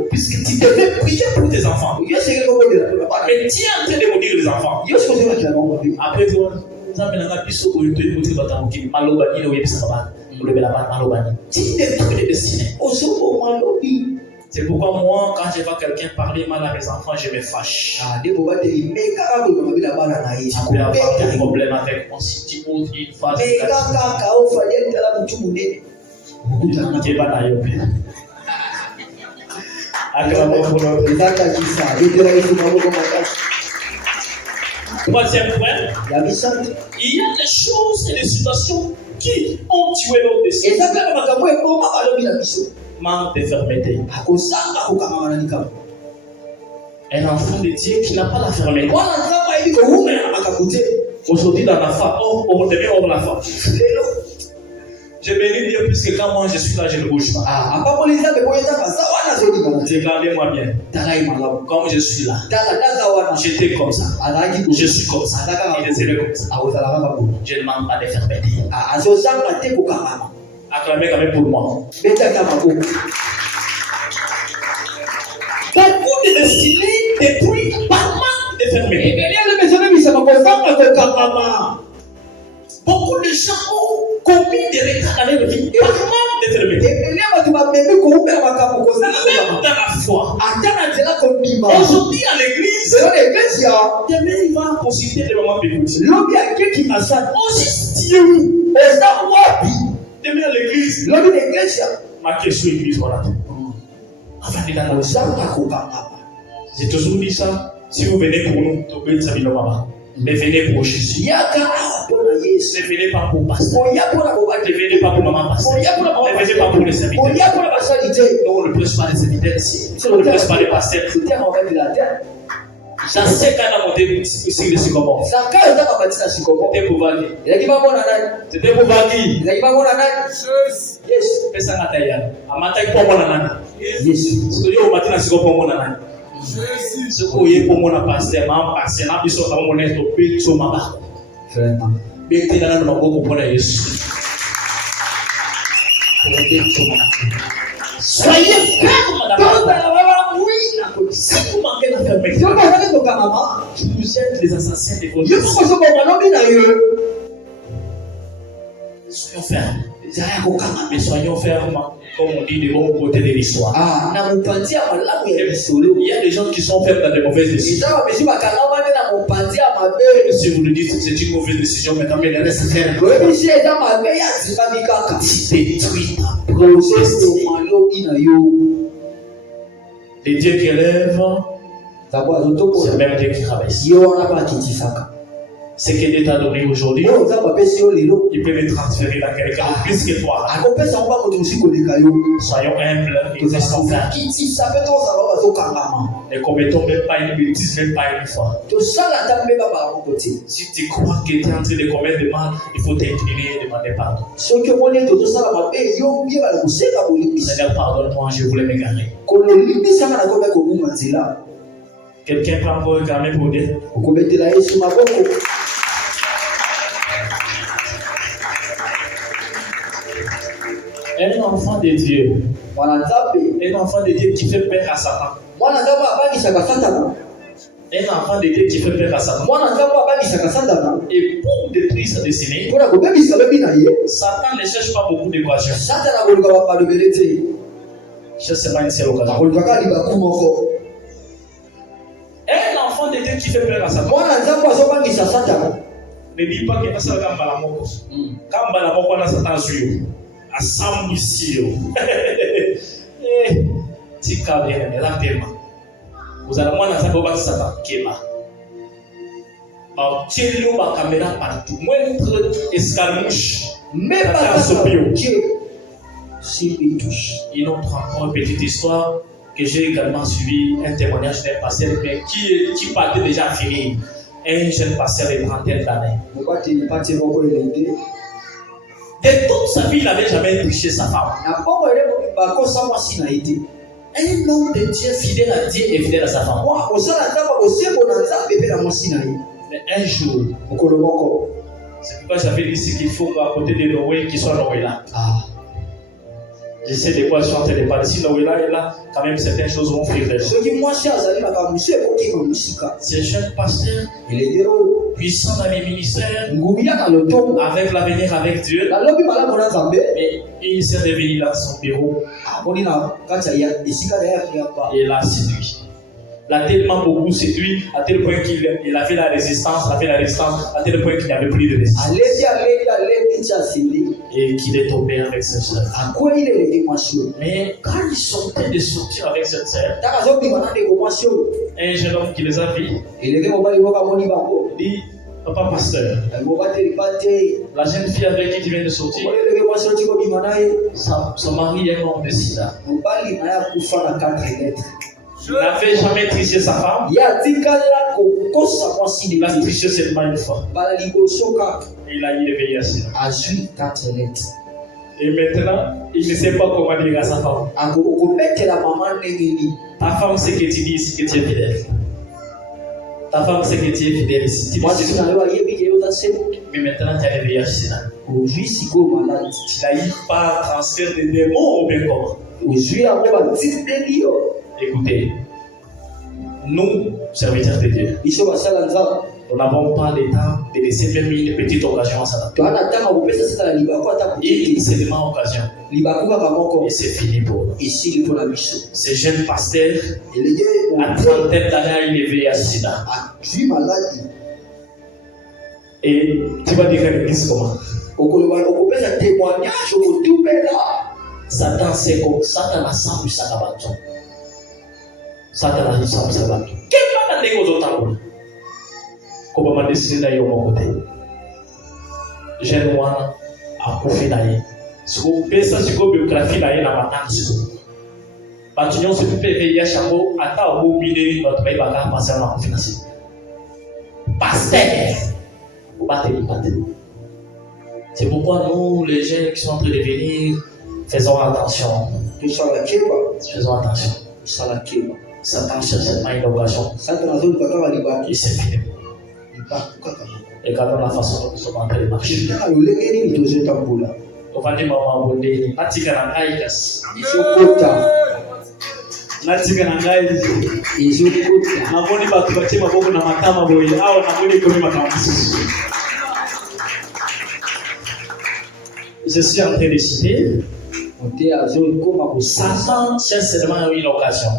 Puisque tu devais prier pour tes enfants. Mais tu es en train de maudire les enfants. Après, tu vois, tu détruis les destinées. C'est pourquoi moi, quand je vois quelqu'un parler mal à mes enfants, je me fâche. Tu peux avoir des problèmes avec moi si tu oses une phase. Troisième point, il y a des choses et des situations qui ont tué notre destin. manque de fermeté. Un enfant de Dieu qui n'a pas la fermeté. Aujourd'hui dans la foi, demain hors la foi. Je bénis Dieu puisque quand moi je suis là, je ne bouge pas. Regardez-moi bien. Comme je suis là, j'étais comme ça. Je suis comme ça. Et je serai comme ça. Je ne manque pas de fermeté. Acclamez quand même pour moi. Beaucoup de destinées détruites par manque de fermeté. Beaucoup de gens ont commis des retards dans leur vie par manque de fermeté. Même dans la foi. Aujourd'hui à l'église, demain il va consulter les moments d'écoute. Aussi Dieu. Demain à l'église. Ma question église, voilà. J'ai toujours dit ça. Si vous venez pour nous, mais venez pour Jésus. Ne venez pas pour pasteur. Ne venez pas pour maman pasteur. Ne venez pas pour les serviteurs. Non, on ne prêche pas les serviteurs ici. On ne prêche pas les pasteurs. Je sais qu'on a monté ici le Sycomore. C'était pour Vagui. C'était pour Vagui. Yes. Pesa ngataya. Amatai pour mon nana. Yes. Ce que yo matin na siko pour mon nana. Ce que yo pour mon pasteur, ma pasteur na biso ka mon neto pe so mama. Vraiment. Bete na na ngoko pour Yesu. Soyez ferme madame. Si vous manquez la fermeté, vous êtes les assassins de vos vies. Soyons fermes. Mais soyons fermes, comme on dit, de bons côtés de l'histoire. Il y a des gens qui sont fermes dans de mauvaises décisions. Si vous nous dites que c'est une mauvaise décision, maintenant, mais elle reste ferme. C'est détruit ta destinée. Les dieux qui élèvent, c'est même Dieu qui rabaisse. Ce que Dieu t'a donné aujourd'hui, il peut le transférer à quelqu'un de plus que toi. Soyons humbles et restons fermes. Ne commettons même pas une bêtise, même pas une fois. Si tu crois que tu es en train de commettre du mal, il faut t'incliner et demander pardon. Seigneur, pardonne-moi, je voulais m'égarer. Quelqu'un peut encore réclamer pour Dieu? Un enfant de Dieu. Un enfant de Dieu qui fait peur à Satan. Un enfant de Dieu qui fait peur à Satan. Et pour détruire sa destinée, Satan ne cherche pas beaucoup d'équations. Cherche seulement une seule occasion. Un enfant de Dieu qui fait peur à Satan. Ne dis pas que ça va Kambalamoko. Kambalamoko na Satan sur. Assemblée. Tika bien, la tema. Vous allez voir dans sa boîte Satan Kema. Tiens-nous ma caméra partout. Montre escarmouche. Mais pas ce bio. Il nous prend une petite histoire que j'ai également suivi, un témoignage d'un pasteur, mais qui partait déjà fini. Un jeune pasteur de 30 d'années. De toute sa vie, il n'avait jamais touché sa femme. Un homme de Dieu fidèle à Dieu et fidèle à sa femme. Mais un jour, c'est pourquoi j'avais dit qu'il faut à côté de Noé qu'il soit Noé là. Je sais de quoi je suis en train de parler. Si Noé là est là, quand même certaines choses vont fuir. C'est un jeune pasteur, puissant dans les ministères, avec l'avenir avec Dieu. Et il s'est réveillé dans son bureau. Et il a séduit. Il a tellement beaucoup séduit, à tel point qu'il avait la résistance, à tel point qu'il n'y avait plus de résistance. Et qu'il est tombé avec cette sœur. Mais quand ils sont en train de sortir avec cette sœur, un jeune homme qui les a vus, dit, Papa pasteur, la jeune fille avec qui tu viens de sortir, son mari est mort de sida. Il n'avait jamais triché sa femme. Il a triché seulement une fois. Il a eu le VIH. Et maintenant, il ne sait pas comment dire à sa femme. Ta femme sait que tu dis ici que tu es fidèle. Ta femme sait que tu es fidèle ici. Mais maintenant, tu as le VIH. Tu n'as eu pas transfert de démons ou bien comment? Écoutez, nous, serviteurs de Dieu, nous n'avons pas le temps de laisser même une petite occasion à ça. Une seulement occasion. Et c'est fini pour nous. Ce jeune pasteur, à 30 d'années, il est veillé à sida. Et tu vas dire à l'église comment? Satan, c'est comme Satan a sans plus à la bâton. Satan a sans plus à la bâton. Quel va aller aux autres? Comment m'a décidé d'aller au mon côté? Jeune moi a confié d'aller. Si vous faites ça, si vous biographie d'aller dans ma tante, Bâtiment se peut veiller à chapeau, à ta au milieu, notre pays va passer à la confiance. Pasteur, vous battez les battez. C'est pourquoi nous, les jeunes qui sont en train de venir, faisons attention. Faisons attention. Satan cherche seulement une occasion. Et c'est fini. Et quand on a façon dont nous sommes en train de marcher. On va dire maman bonne, natika na ngaikas. Natika na ngaikas. Namoni batu bache maboko na matama boye, au namoni komi makamisi. Je suis en train de citer. Satan cherche seulement une occasion.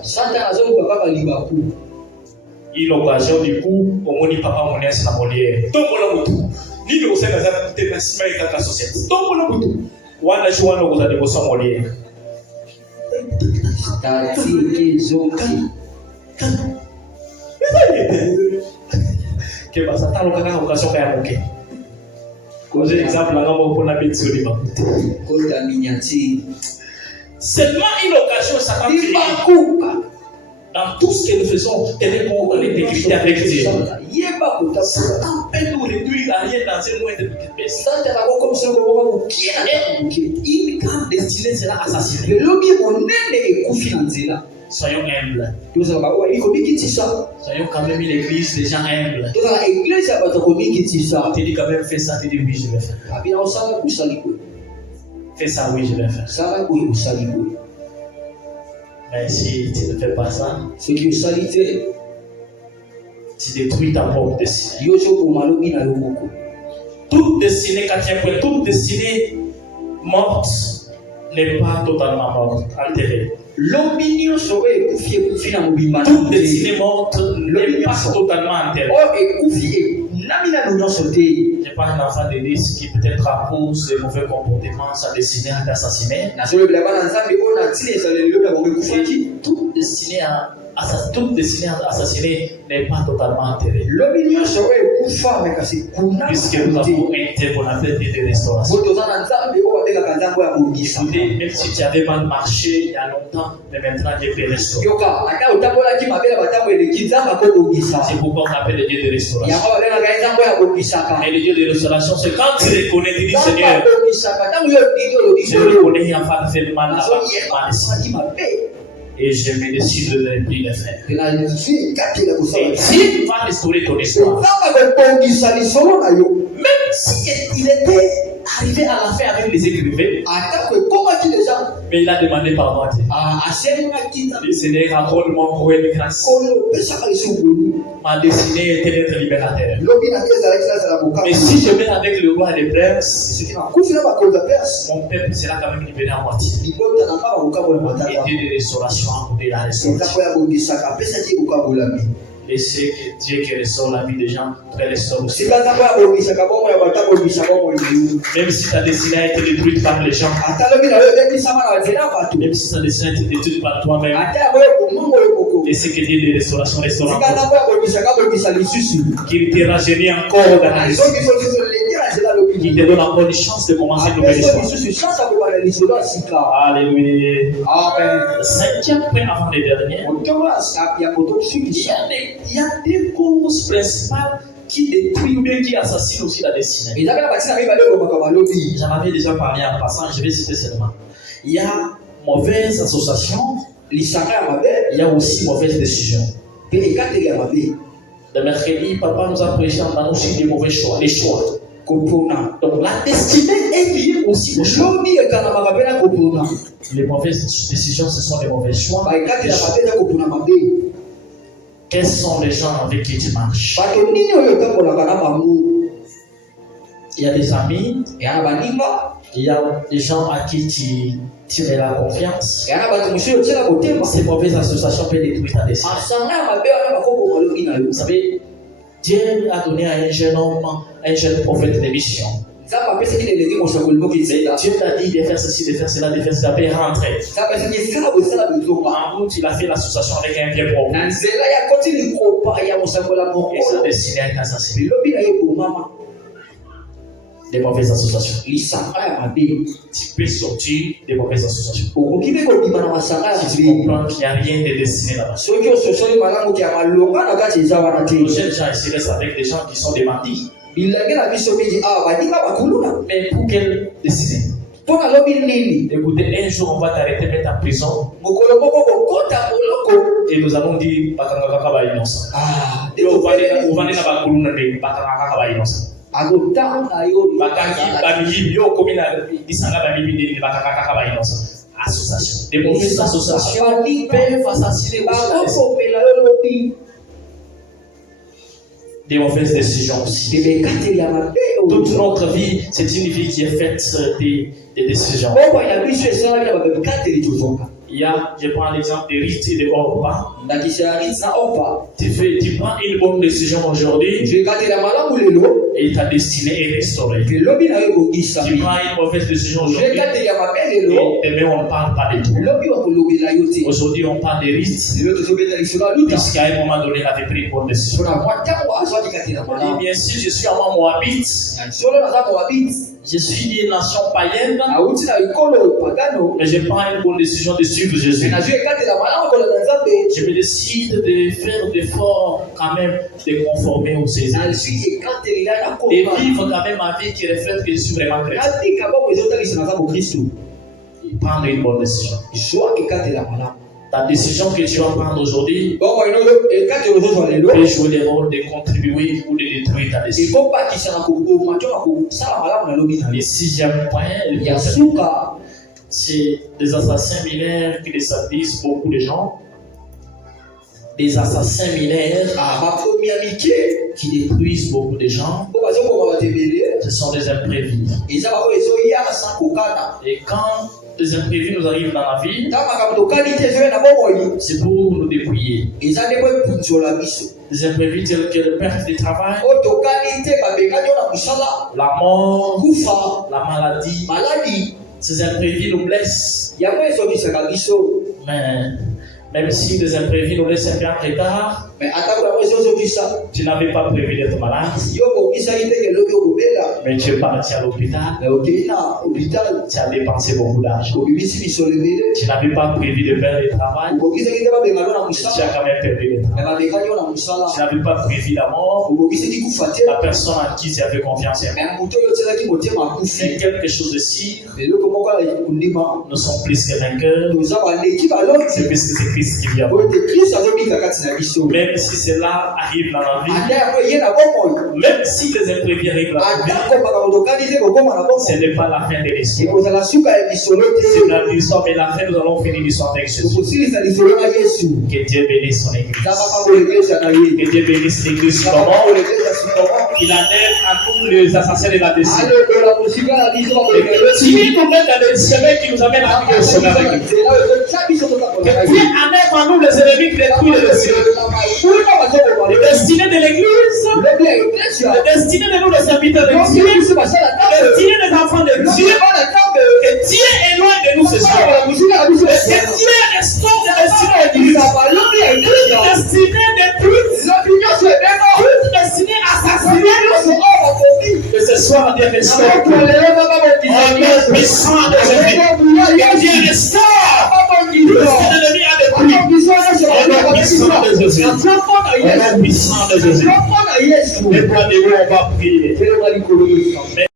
Une occasion du coup, au moni papa mon est na molière. Donc on a tout. Ni le sait dans cette nation et dans la société. Donc on a tout. Wana chouana vous allez bosser molière. Que va Satan le kaka occasion kaya moke. Cause exemple là on peut na bit sur les bakuti. Seulement une occasion Satan dans tout ce que nous faisons, tenez compte de l'intégrité avec Dieu. Satan peut nous réduire à rien dans un moyen de petite une grande destinée sera assassinée. Soyons humbles. Soyons quand même une église des gens humbles. Tu dis quand même fais ça, tu dis oui je vais faire. Fais ça, oui je vais faire. Mais si tu ne fais pas ça, tu détruis ta propre destinée. Toute destinée, toute destinée morte n'est pas totalement morte, altérée. Toute destinée morte n'est pas totalement altérée. Je pas un enfant de 10 qui peut-être à cause de mauvais comportements, sa destinée à t'assassiner. Toute destinée à assassiner n'est pas totalement enterrée. Puisque nous avons été pour la fête de restauration. Même si tu avais mal marché il y a longtemps, mais maintenant Dieu peut restaurer. C'est pourquoi on appelle le Dieu de restauration. Et le Dieu de restauration, c'est quand tu reconnais, tu dis Seigneur, je reconnais enfin de faire le mal là-bas. Et je me décide de ne plus le faire. Et Dieu va restaurer ton espoir. Même si il était arrivé à la fin avec les écrivains, mais il a demandé pardon à Dieu. Le Seigneur accorde-moi encore une grâce. Ma destinée était d'être libérateur. Mais si je mets avec le roi des princes, mon peuple sera quand même libéré en moitié. Et Dieu de restauration a coupé la restauration. Laissez que Dieu qui restaure la vie des gens, très restaure aussi. Même si ta destinée a été détruite par les gens, même si ta destinée a été détruite par toi-même, Et ce que dit les restaurations, qu'il te rajeunit encore dans la vie. Qu'il te donne encore une chance de commencer une nouvelle histoire. Alléluia. Cinquième point avant les derniers. Il y a des causes principales qui détruisent ou bien qui assassinent aussi la destinée. J'en avais déjà parlé en passant, je vais citer seulement. Il y a mauvaise association, il y a aussi mauvaise décision. Le mercredi, papa nous a prêché en parlant aussi des mauvais choix, les choix. Donc la destinée est liée aussi au choix. Les mauvaises décisions, ce sont les mauvais choix. Quels sont les gens avec qui tu marches? Il y a des amis, il y a des gens à qui tu tires la confiance. Ces mauvaises associations peuvent détruire ta destinée. Vous savez, Dieu a donné à un jeune homme, un jeune prophète des missions. Dieu t'a dit de faire ceci, de faire cela, de faire cela, de rentrer. En route, il a fait l'association avec un vieux pauvre. Et sa destinée est assassinée. Des mauvaises associations. Tu peux sortir des mauvaises associations. Si tu comprends qu'il n'y a rien de destiné là-bas. Les jeunes gens ici restent avec des gens qui sont des bandits. Mais pour quelle destinée? Écoutez, un jour on va t'arrêter, mettre en prison. Et nous allons dire Bakangakaba innocent. Et on va aller dans la colonne de Bakangakaba innocent. Association. Des mauvaises associations peuvent assassiner des mauvaises décisions aussi. Toute notre vie, c'est une vie qui est faite des décisions. Il y a, je prends l'exemple des rites et des hors-pas. Tu prends une bonne décision aujourd'hui et ta destinée est restaurée. Tu prends une mauvaise décision aujourd'hui et demain on ne parle pas de tout. Aujourd'hui on parle des rites puisqu'à un moment donné il avait pris une bonne décision. Et bien sûr je suis en Moabite. Je suis d'une nation païenne, mais je prends une bonne décision de suivre Jésus. Je me décide de faire d'efforts quand même, de conformer au César. Et vivre quand même ma vie qui reflète que je suis vraiment chrétien. Et prendre une bonne décision. Ta décision que tu vas prendre aujourd'hui peut jouer le rôle de contribuer ou de détruire ta décision. Le sixième point, c'est des assassins mineurs qui déstabilisent beaucoup de gens. Des assassins mineurs qui détruisent beaucoup de gens. Ce sont des imprévus. Et quand les imprévus nous arrivent dans la vie, c'est pour nous dépouiller. Des imprévus tels que le perte du travail, la mort, la maladie. Ces imprévus nous blessent. Mais même si les imprévus nous laissent un peu en retard, tu n'avais pas prévu d'être malade, mais tu es parti à l'hôpital, tu as dépensé beaucoup d'argent. Tu n'avais pas prévu de perdre le travail, tu as quand même perdu le travail. Tu n'avais pas prévu la mort, la personne en qui tu avais confiance. C'est quelque chose de si nous sommes plus que vainqueurs, c'est plus que c'est Christ qui vient. Même si cela arrive dans la vie, même si les imprévus arrivent dans la vie, ce n'est pas la fin de l'histoire. C'est la l'histoire, mais la fin, nous allons finir l'histoire avec Jésus. Que Dieu bénisse son église. Que Dieu bénisse l'église. Il enlève à tous les assassins de la destinée. Dieu nous met dans les chemins qui nous amènent à vivre sur la règle. Que Dieu enlève à nous les ennemis qui détruisent les destinées. Les destinées de l'église, les destinées de nous, les habitants de Dieu, les destinées des enfants de Dieu. Que Dieu éloigne de nous ce soir. Que Dieu restaure les destinées de l'église. soir, Dieu restaure tout. Au nom puissant de Jésus. Dieu restaure. Tout ce l'ennemi a détruit. Au nom puissant de Jésus. Au nom puissant de Jésus. Et pour nous, on va prier.